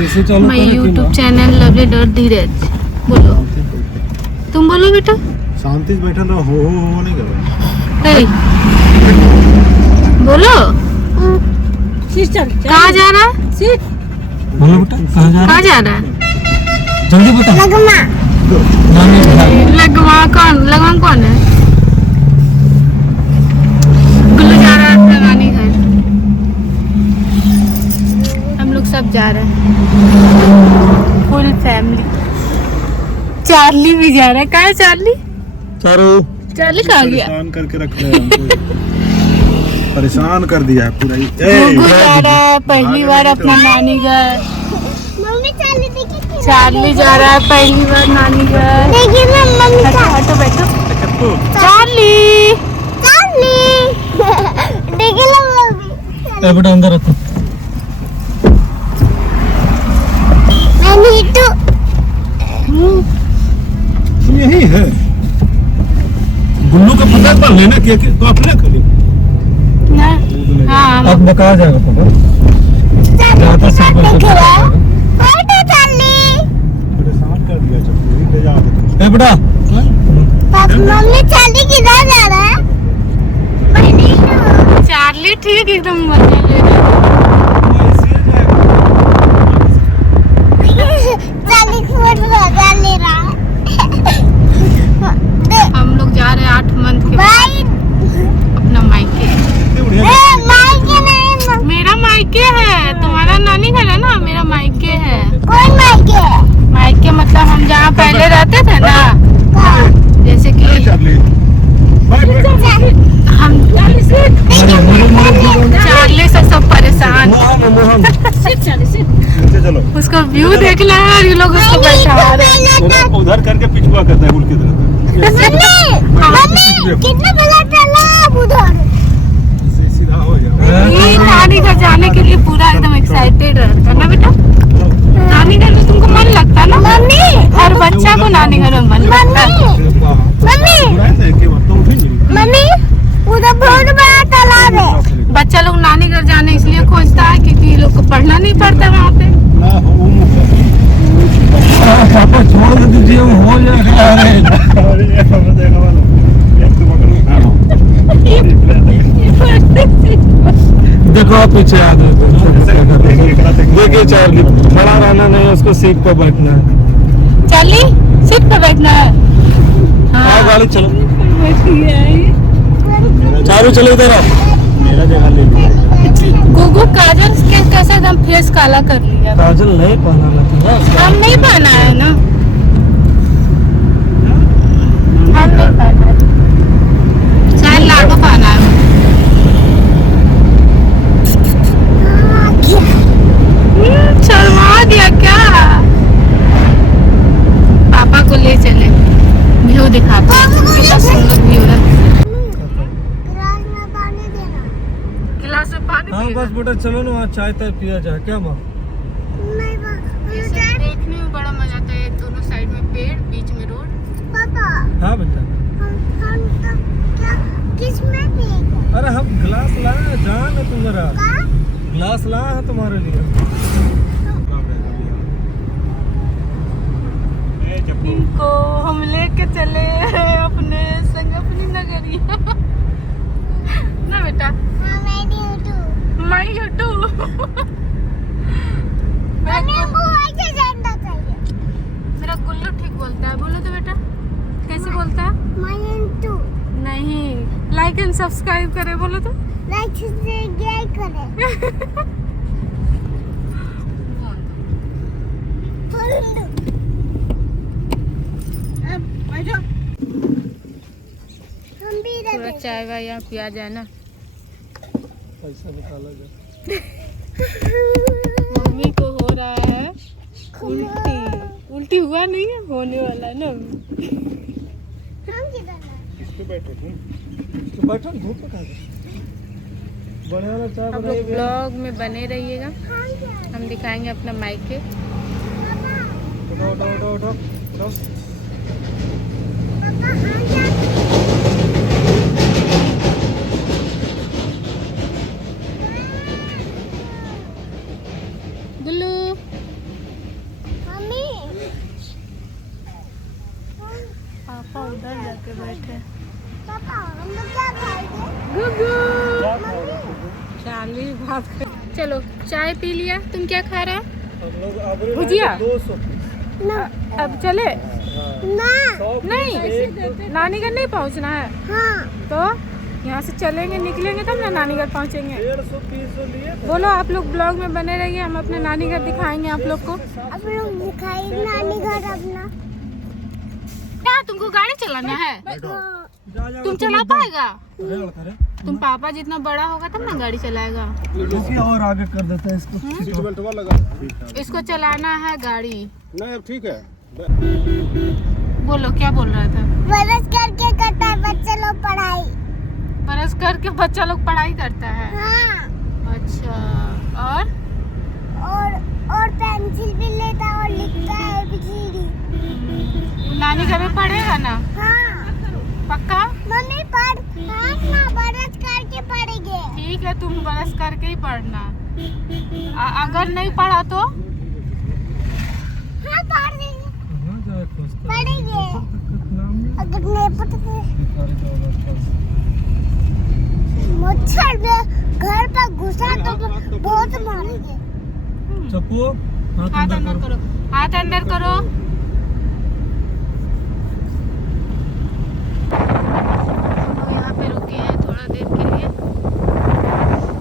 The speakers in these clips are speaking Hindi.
ऐसे चलो my YouTube channel lovely dot Dheeraj. बोलो, तुम बोलो बेटा। शांति से बैठा रहो, हो नहीं कर रहा। बोलो, कहाँ जा रहा है? बोलो बेटा, कहाँ जा रहा है? जल्दी बता। लगवा कौन है? गुल्लू जा रहा है नानी घर। हम लोग सब जा रहे हैं, फुल फैमिली। चार्ली भी जा रहा है। कहाँ है चार्ली? चार्ली कहाँ गया? परेशान करके रख लिया हमको। परेशान कर दिया है पूरा। गुल्लू जा रहा है पहली बार अपना नानी घर। चार्ली जा रहा है पहली बार नानी घर। हटो बैठो। चार्ली बेटा अंदर रखो। यही है गुल्लू का पता पर लेना क्या तो अपने करिए। हाँ अब बका जाएगा पापा। परेशान कर दिया चप्पू ले जा दे। बेटा मम्मी चार्ली किधर जा रहा है? चार्ली ठीक एकदम मजे ले रहा चार्ली खूब मजा ले रहा है। हम लोग जा रहे हैं 8 मंथ के भाई अपना मायके। मायके नहीं, मेरा मायके है, तुम्हारा नानी घर है ना, मेरा मायके है। कौन मायके? मायके मतलब हम जहाँ पहले रहते थे ना, जैसे कि हम चार्ली से सब परेशान। चलो उसका व्यू देखना है और ये लोग उसको बैठा रहे हैं। उधर करके पिछुआ करता है उनकी तरफ। मम्मी कितना बड़ा तालाब उधर। सीधा हो जाए। ये नानी घर जाने के लिए पूरा एकदम एक्साइटेड रहता है ना बेटा। नानी घर में तुमको मन लगता है ना? मम्मी हर बच्चा को नानी घर में मन लगता है। मम्मी उधर बहुत बड़ा तालाब है। बच्चा लोग नानी घर जाने इसलिए खोजता है क्योंकि ये लोग को पढ़ना नहीं पड़ता वहाँ पे। पापा छोड़ दीजिए, हो देखो आप पीछे आ देखिए चार्ली खड़ा रहना नहीं, उसको सीट पर बैठना है। चार्ली सीट पे बैठना है। हाँ गाड़ी चलो, चारू चलो इधर आओ। मेरा जगह ले लिया। गुगु काजल कैसे एकदम फेस काला कर लिया। काजल नहीं पहनाना था ना। हम नहीं पहना है ना, हम नहीं पहना है, शायद लाडो पहना है। शर्मा दिया क्या? पापा को ले चले, व्यू दिखाते हैं, कितना सुंदर व्यू है। गिलास में पानी हाँ बस बेटा चलो ना, वहाँ चाय ताय पिया जाए क्या माँ? इसे देखने में बड़ा मजा आता है। दोनों साइड में पेड़, बीच में रोड। पापा हाँ बेटा। हम तो क्या किसमें पिएगा? अरे हम गिलास लाए हैं, जान है तुम्हारा गिलास लाए हैं तुम्हारे लिए। इनको हम लेके चले अपने संग अपनी नगरिया ना बेटा। हाँ मैं यूट्यूब। मम्मी को ऐसे जानना चाहिए। मेरा गुल्लू ठीक बोलता है। बोलो तो बेटा, कैसे बोलता है? मैं यूट्यूब। नहीं, लाइक एंड सब्सक्राइब करे। बोलो तो। लाइक सब्सक्राइब करें। हम भी थोड़ा चाय वाय यहाँ पिया जाए ना। पैसा निकाला जाए। मम्मी को हो रहा है उल्टी। उल्टी हुआ नहीं है, होने वाला है ना। हम किधर हैं? इस पे बैठो तुम। तो बैठो धूप में खा बढ़िया वाला चाय आप लोग ब्लॉग में बने रहिएगा, हम दिखाएंगे अपना मायके। उठो उठो उठो उठो उठो। गुल्लू चार्ली बात कर। चलो चाय पी लिया, तुम क्या खा रहा है? हम लोग अब भुजिया? 200 अब चले? ना नहीं, नानी घर नहीं पहुंचना है। हाँ तो यहाँ से चलेंगे, निकलेंगे तब ना नानी घर पहुँचेंगे। 150 लिए थे। बोलो, आप लोग ब्लॉग में बने रहिए, हम अपने नानी घर दिखाएंगे आप लोग को। अब लोग दिखाई नानी घर अपना। क्या तुमको गाड़ी चलाना है? हाँ। तुम चला पाएगा? अरे तुम पापा जितना बड़ा होगा तब ना गाड़ी चलाएगा। और आगे कर देते हैं इसको। सीट बेल्ट वाला लगा। इसको चलाना है गाड़ी। नहीं अब ठीक है। बोलो, क्या बोल रहा था? बरस करके करता है बच्चे लोग पढ़ाई। बरस करके बच्चा लोग पढ़ाई करता है। हाँ अच्छा, और पेंसिल भी लेता है और लिखता है ABCD। नानी घर में पढ़ेगा ना? हाँ पक्का? मम्मी पढ़। हाँ ना बरस करके पढ़ेंगे। ठीक है, तुम बरस करके ही पढ़ना। अगर नहीं पढ़ा तो? हाँ पढ़ेंगे पढ़ेंगे। अगर नहीं पढ़ते मच्छर में घर पर घुसा तो बहुत मारेंगे। चप्पू हाथ अंदर करो, हाथ अंदर करो। यहाँ पे रुके हैं थोड़ा देर के लिए।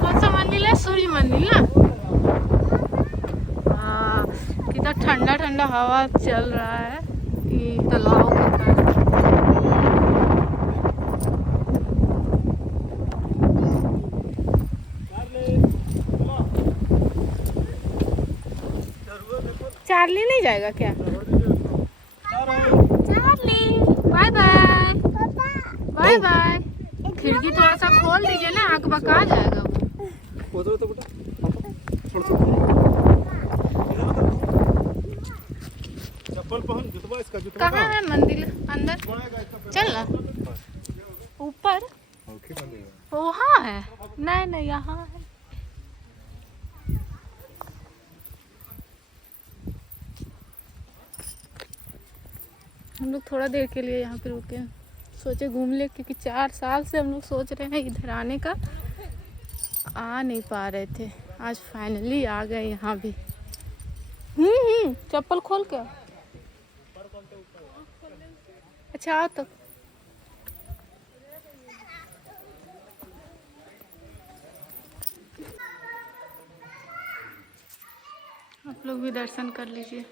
कौन सा मंदिर है? सूर्य मंदिर ना? हाँ, कितना ठंडा ठंडा हवा चल रहा है ये तालाब के पास। चार्ली नहीं जाएगा क्या? Charlie bye bye bye bye. खिड़की थोड़ा सा खोल दीजिए ना, आँख बका जाएगा वो। चप्पल पहन जुतवा इसका जुतवा कहाँ है मंदिर? अंदर चल ना, ऊपर वहाँ है। नहीं नहीं, यहाँ है। हम लोग थोड़ा देर के लिए यहाँ पे रुके हैं, सोचे घूम ले, क्योंकि 4 साल से हम लोग सोच रहे हैं इधर आने का, आ नहीं पा रहे थे। आज फाइनली आ गए यहाँ भी। चप्पल खोल के। अच्छा आओ तब। आप लोग भी दर्शन कर लीजिए।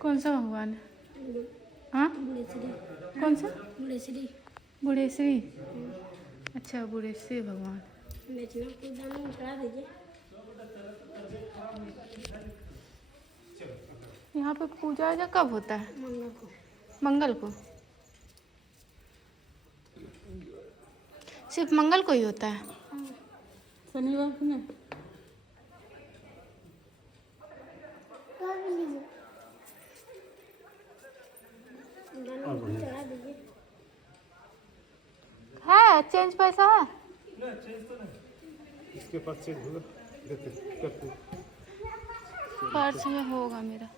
कौन सा भगवान है? हाँ, कौन सा? बुढ़ेश्वरी। अच्छा, बुढ़ेश्वरी भगवान। यहाँ पे पूजा वूजा कब होता है? मंगल को। सिर्फ मंगल को ही होता है? शनिवार को नहीं? है चेंज पैसा है? इसके पास चेंज होगा। पर्स में होगा मेरा।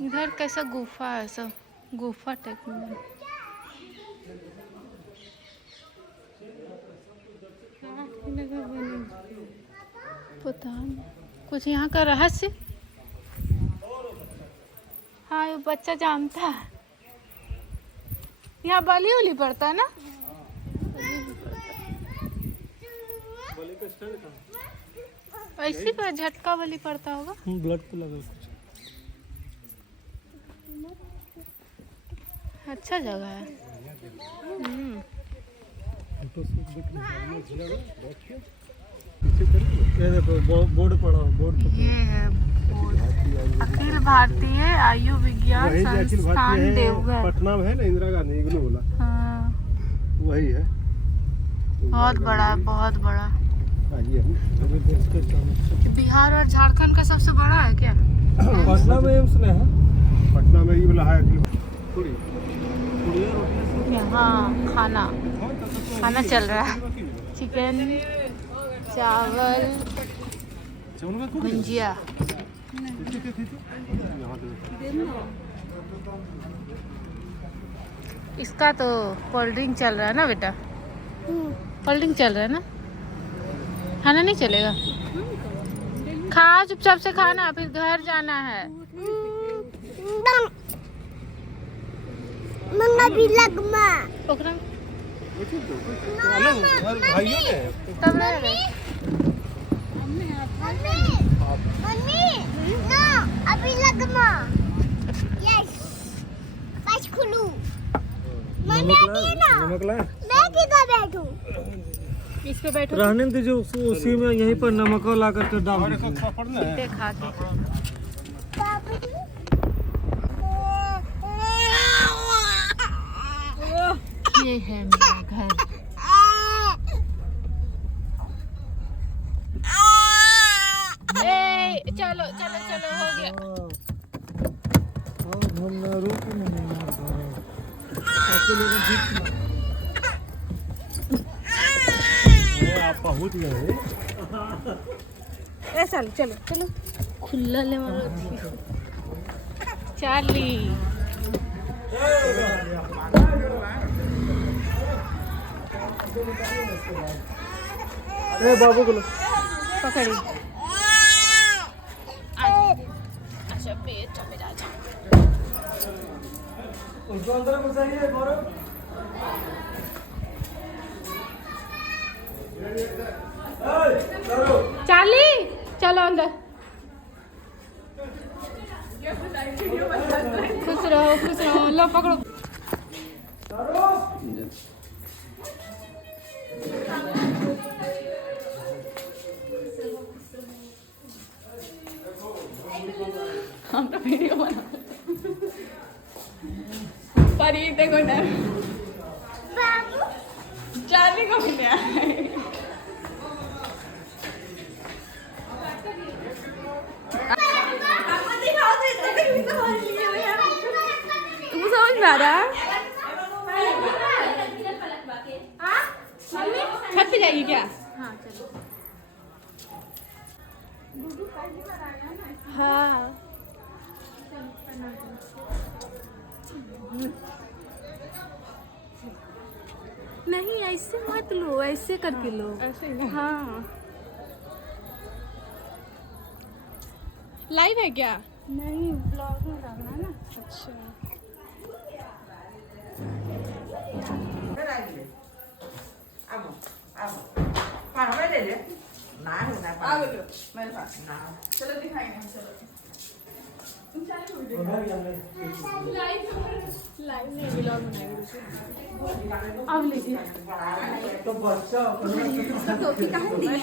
इधर कैसा गुफा है, सब गुफा टाइप में। पता नहीं कुछ यहाँ का रहस्य। हाँ, ये बच्चा जानता है। यहाँ बलि उली पड़ता है ना? ऐसी पर झटका बलि पड़ता होगा। ब्लड तो लगा कुछ। अच्छा जगह है। ये देखो बोर्ड पड़ा, बोर्ड ये है बोर्ड। अखिल भारतीय आयुर्विज्ञान संस्थान देवघर। पटना में है ना, इंदिरा गांधी इग्नू बोला। हाँ, वही है। बहुत बड़ा है, बहुत बड़ा। आइए हम। बिहार और झारखंड का सबसे बड़ा है क्या? पटना में एम्स में है। पटना में ये वाला है पूरी। यहाँ खाना चल रहा है। चिकन, चावल, भुंजिया। इसका तो कोल्ड ड्रिंक चल रहा है ना बेटा, कोल्ड ड्रिंक चल रहा है ना, खाना नहीं चलेगा। खा चुपचाप से खाना, फिर घर जाना है। मम्मा भी लगमा पोखरा भाइयों ने तब रहेगा। मम्मी नो अभी लगमा यस बस खुलू मम्मी आती है ना, नमक ला मैं किधर बैठूं? इस पे बैठो, रहने दीजिए, उसी में यहीं पर नमक ला करके डाल दीजिए। इतने खा के। ये है मेरा घर। ए, चलो चलो चलो, हो गया। आप पहुँच गए। चलो चलो चलो, खुला ले मारो। चार्ली ए बाबू को लो। पकड़ी। अच्छा बेटा मेरा, उसको अंदर घुसाइए गौरव। चार्ली चलो अंदर। खुश रहो, लो पकड़ो। हम तो वीडियो बना पर ये देखो ना, चार्ली को मिले समझ में आ रहा है। छत पे जाइए क्या? हाँ चलो। हाँ नहीं, ऐसे मत लो, ऐसे करके लो। ऐसे हाँ। लाइव है क्या? नहीं, ब्लॉग में डालना है ना। अच्छा चलो दिखाएंगे हम। चलो लाइव में ब्लॉग बनाएंगे। अब लीजिए तो बच्चा टोपी कहाँ दी है?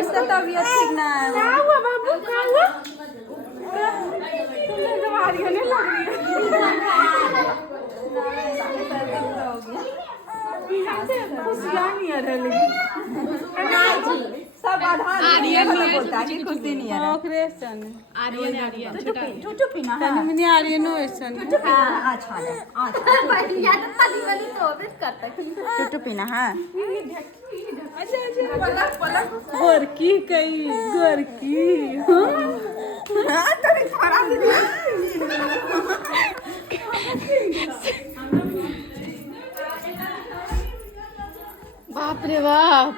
इसका तबीयत ठीक ना है। क्या हुआ बाबू, क्या हुआ? तुमने दवाइयाँ नहीं लग रही खुशियाँ नहीं आ रही। सब आर्यन बोलता है कि कुछ दिन नहीं है। आर्यन चुटू पीना है। मैंने आर्यन अच्छा अच्छा चुटू पीना है। गोरकी कई गोरकी बाप रे बाप।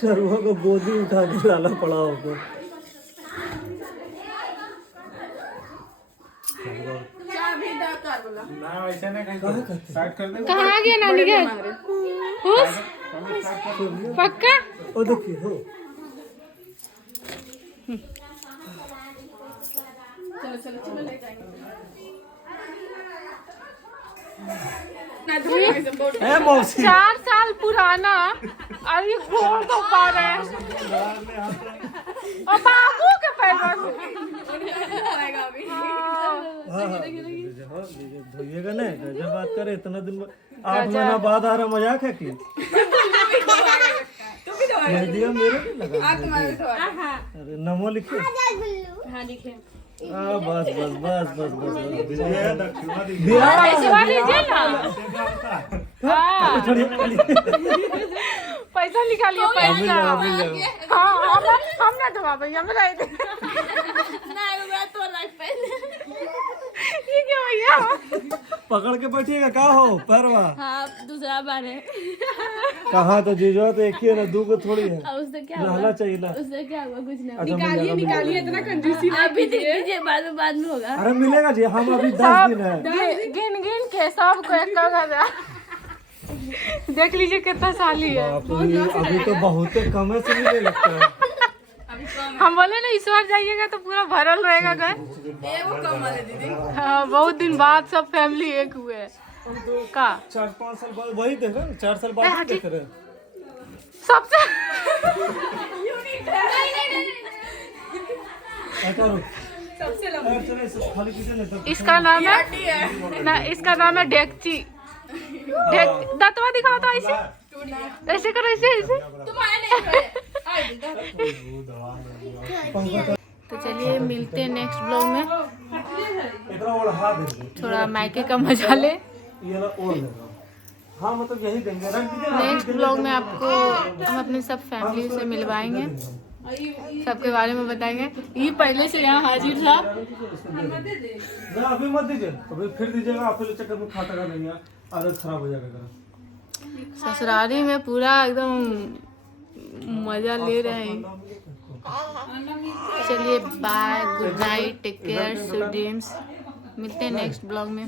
चरुआ को गोदी उठा के लाना पड़ा होगा। कहाँ गया नानी घर? खुश पक्का? ओ देखिए हो चलो ले जाएंगे। ए मौसी 4 साल पुराना और ये खोल तो पा रहे हैं। और बाबू के पैर में हो धोइएगा ना जब बात करे इतना दिन 8 महीना बाद आ रहा मजाक है कि दिया मेरे भी लगा अरे नमो लिखे हाँ लिखे बस बस बस बस बस पैसा लीजिए ना पैसा निकालिए पैसा हाँ हम ना दबा भाई हम रहे थे ये क्या भैया पकड़ के बैठिएगा का हो परवा हाँ दूसरा बार है कहाँ तो जीजो तो एक ही है ना दो को थोड़ी है उससे क्या रहना चाहिए ना उससे क्या हुआ कुछ नहीं अच्छा निकालिए इतना कंजूसी अभी देख लीजिए बाद में होगा अरे मिलेगा जी हम अभी 10 दिन है गिन गिन के सबको एक देख लीजिए कितना साली है अभी तो बहुत कम है से मिले लगता है हम बोले ना इस बार जाइएगा तो पूरा भरल रहेगा घर हाँ बहुत दिन बाद सब फैमिली एक हुए का 4-5 साल बाद वही देख रहे 4 साल बाद देख रहे सबसे इसका नाम है ना इसका नाम है डेकची दतवा दिखाओ तो ऐसे ऐसे करो ऐसे ऐसे तो चलिए मिलते हैं नेक्स्ट ब्लॉग में थोड़ा मायके का मजा ले हाँ मतलब यही देंगे नेक्स्ट ब्लॉग में आपको हम अपने सब फैमिली से मिलवाएंगे सबके बारे में बताएंगे ये पहले से यहाँ हाजिर था अभी मत दीजिए अभी फिर दीजिएगा आप चक्कर में खाता का नहीं है आदत खराब हो जाएगा ससुराली में पूरा एकदम मजा ले रहे हैं चलिए bye good night take care sweet dreams मिलते हैं नेक्स्ट ब्लॉग में